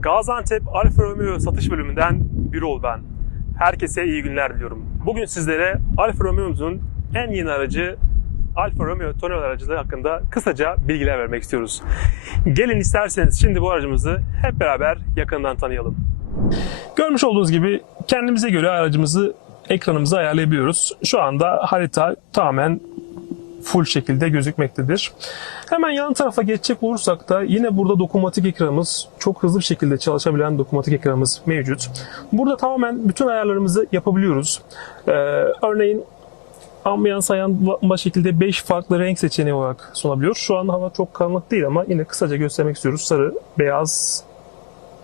Gaziantep Alfa Romeo satış bölümünden biri ol ben. Herkese iyi günler diliyorum. Bugün sizlere Alfa Romeo'muzun en yeni aracı Alfa Romeo Tonel aracılığı hakkında kısaca bilgiler vermek istiyoruz. Gelin isterseniz şimdi bu aracımızı hep beraber yakından tanıyalım. Görmüş olduğunuz gibi kendimize göre aracımızı ekranımıza ayarlayabiliyoruz. Şu anda harita tamamen full şekilde gözükmektedir. Hemen yan tarafa geçecek olursak da yine burada dokunmatik ekranımız çok hızlı bir şekilde çalışabilen dokunmatik ekranımız mevcut. Burada tamamen bütün ayarlarımızı yapabiliyoruz. Ee, örneğin ambiyans ayarlama şekilde 5 farklı renk seçeneği olarak sunabiliyor. Şu an hava çok karanlık değil ama yine kısaca göstermek istiyoruz. Sarı, beyaz,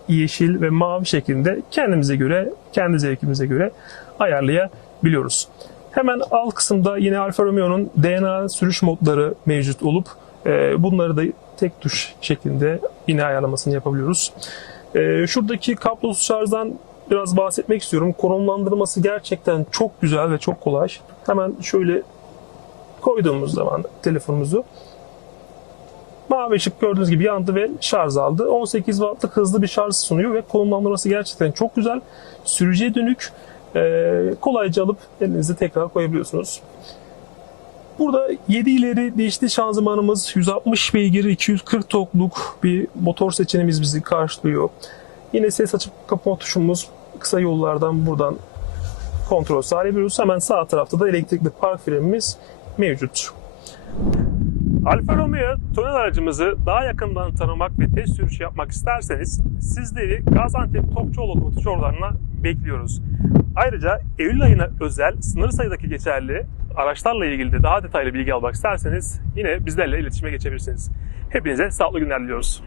yeşil ve mavi şeklinde kendimize göre, kendi zevkimize göre ayarlayabiliyoruz. Hemen alt kısımda yine Alfa Romeo'nun DNA sürüş modları mevcut olup e, bunları da tek tuş şeklinde yine ayarlamasını yapabiliyoruz. E, şuradaki kablosuz şarjdan biraz bahsetmek istiyorum. Konumlandırması gerçekten çok güzel ve çok kolay. Hemen şöyle koyduğumuz zaman telefonumuzu mavi ışık gördüğünüz gibi yandı ve şarj aldı. 18 wattlık hızlı bir şarj sunuyor ve konumlandırması gerçekten çok güzel. Sürücüye dönük kolayca alıp elinize tekrar koyabiliyorsunuz. Burada 7 ileri değişti şanzımanımız 160 beygir 240 torkluk bir motor seçeneğimiz bizi karşılıyor. Yine ses açıp kapama tuşumuz kısa yollardan buradan kontrol sağlayabiliyoruz. Hemen sağ tarafta da elektrikli park frenimiz mevcut. Alfa Romeo tonel aracımızı daha yakından tanımak ve test sürüşü yapmak isterseniz sizleri Gaziantep Topçuoğlu Otomotiv Oralarına bekliyoruz. Ayrıca Eylül ayına özel sınır sayıdaki geçerli araçlarla ilgili de daha detaylı bilgi almak isterseniz yine bizlerle iletişime geçebilirsiniz. Hepinize sağlıklı günler diliyoruz.